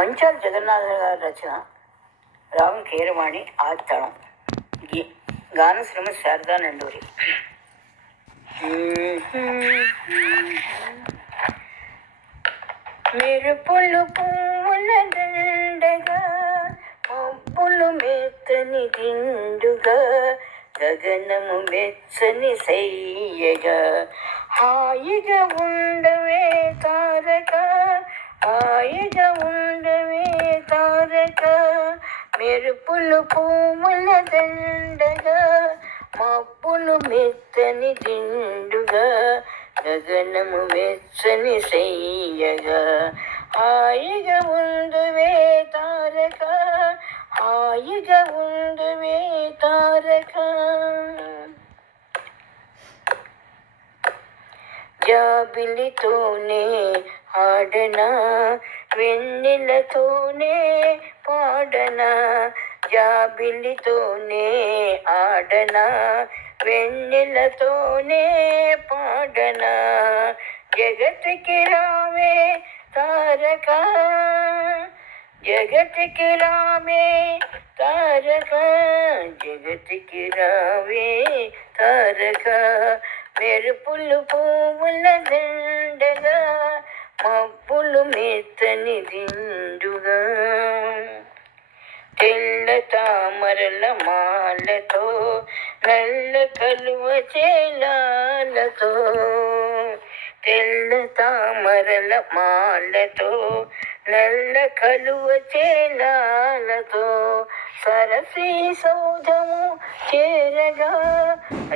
మంచాల జగన్నాథ గారి రచన. రాగం కీరవాణి ఆత్తడం గి గాన శ్రమ శారదా నండూరి మెరుపులు పువ్వుల దండగా మబ్బులు మెత్తని దిండుగా గగనము మెచ్చని సయ్యగా. హాయిగా ఉండవే తారక హాయిగా ఉండ తారక మెరుపులు పువ్వుల దండగా మబ్బులు మెత్తని దిండుగా గగనము వెచ్చని చెయ్యగా హాయిగా ఉండువే తారక హాయిగా ఉండువే తారక జాబిలితోనే ఆడనా వెన్నెలతోనే ఆడనా? జాబిలితోనే ఆడనా? వెన్నెలతోనే పాడనా? జగత్కి రావే తారక. జగత్కి రావే తారక. జగత్కి రావే తారక. మెరుపులు పువ్వుల దండగా మబ్బులు మెత్తని దిండుగా. తెల్ల తామరల మాలతో నల్ల కలువ చేలాలతో తెల్ల తామరల మాలతో నల్ల కలువ చేలాలతో సరసి సౌధము చేరగా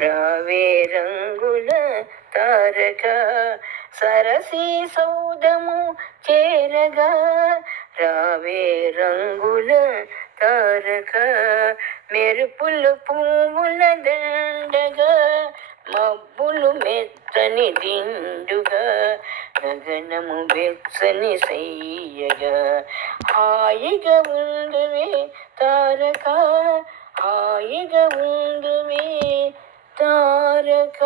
రావే రంగుల తారక సరసి సౌధము చేరగా రావే రంగు తారక మెరుపులు పువ్వుల దండగా మబ్బులు మెత్తని దిండుగా గగనము వెచ్చని సయ్యగా హాయిగా ఉండువే తారక హాయిగా ఉండువే తారక